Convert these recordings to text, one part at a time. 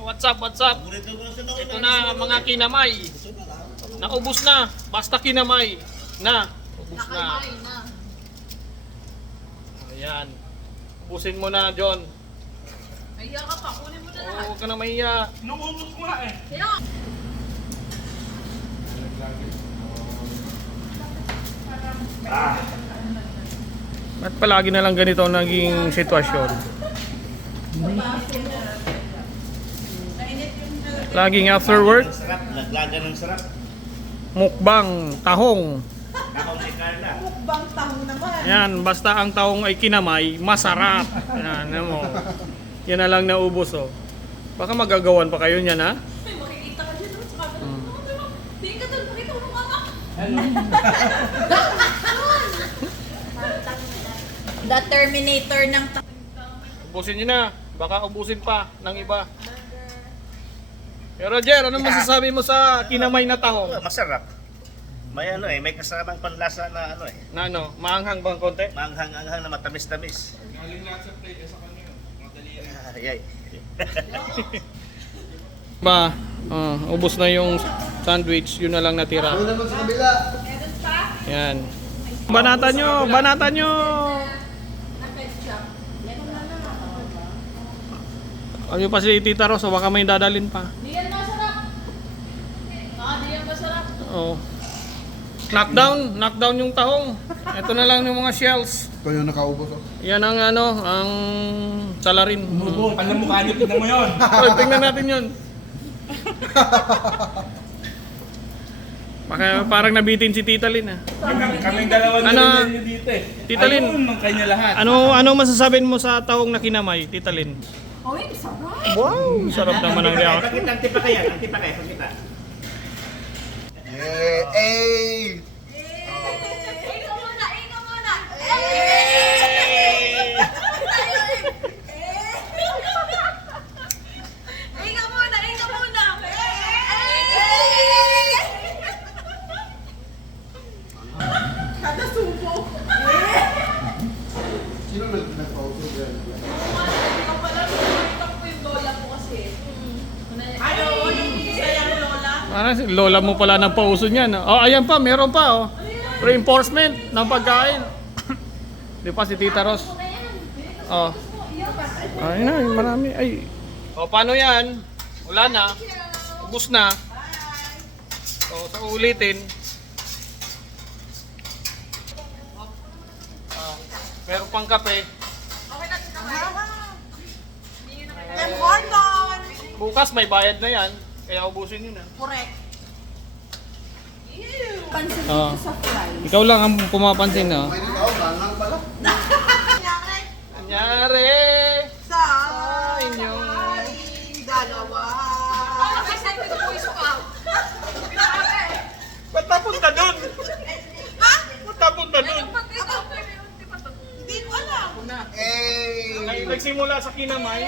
What's up, what's up? Ito na mga kinamay. Naubos na. Basta kinamay. Ubos na. Ayan. Ubusin mo na, John. Mahiya ka pa, kunin mo na lahat. Huwag ka na mahiya. Nungubos ko nga eh. Kaya, At palagi na lang ganito ang naging sitwasyon. Laging after work, Sarap, naglaga ng sarap. mukbang, tahong. Nakong ni Carla. mukbang tahong naman. Yan, basta ang tahong ay kinamay, masarap. Yan, ano mo. Yan na lang naubos, oh. Baka magagawan pa kayo niyan, ha? Ay, makikita ka dyan. Hindi ka doon, pakita mo ng mama. The Terminator ng Ubusin niyo na. Baka ubusin pa ng iba. Pero Roger, ano masasabi mo sa kinamay na tahong? Masarap. May ano eh, may kasamang panlasa na ano eh. Na ano, maanghang bang konti? Manghang-anghang na matamis-tamis. Galing lahat sa plate sa kanya. Madali yan. Ayay. Ba, ubos na yung sandwich, yun na lang natira. Yan. Banatan nyo, banatan nyo! Ano pa si Tita Rosa, baka may dadalin pa. Di yan masarap. Di yan masarap. Oo. Knockdown yung tahong. Ito na lang yung mga shells. Ito yung nakaubos. Yan ang ano, ang salarin. Alam mo kanyo, tignan mo yun. Oy, tingnan natin yun. Baka parang nabitin si Tita Lynn, ah. Kaming dalawa Ano? na dito eh. Tita Lynn. Ayun, ng kanya lahat. Ano masasabi mo sa tahong na kinamay, Tita Lynn? Uy, sarap. Wow, sarap naman ang reaction. Bakit ang tipa kaya? Ang tipa kaya? Pakita. Hey! Ikaw muna, ikaw muna. Ikaw muna, ikaw muna. Kada subo. Sino nagpauso dyan? Ikaw pala, nakita ko yung lola ko kasi. Ano, yung sayang lola? Parang si lola mo pala ng pauso niyan. Oh, ayan pa, meron pa, oh. Reinforcement ng pagkain. Di pa si Tita Ros. Oh. Ay na, marami. Ay. O, paano yan? Wala na. Ubus na. So ulitin. Meron pang kape. Bukas may bayad na yan. Kaya ubusin yun, ah. Correct. pansin Oo. dito sa fry. Ikaw lang ang pumapansin, ah. May ikaw, manang pala. Nangyari Sa inyo. dalawa. Excited ko yung sukaw. Ba't napunta dun? Ha? Ba't napunta dun? Hindi ko alam. Hey! Nagsimula sa kinamay.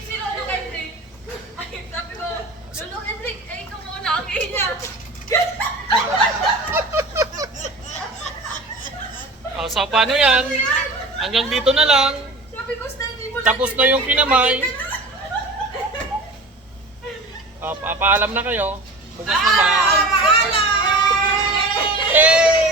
Si Lolo Kendrick. Ay, sabi ko, Lolo Kendrick, ikaw muna ang inya. Oh, so paano yan? Hanggang dito na lang. Sabi ko, hindi mo Tapos na yung kinamay. Papaalam na kayo. Bukas naman. Paalam! Hey!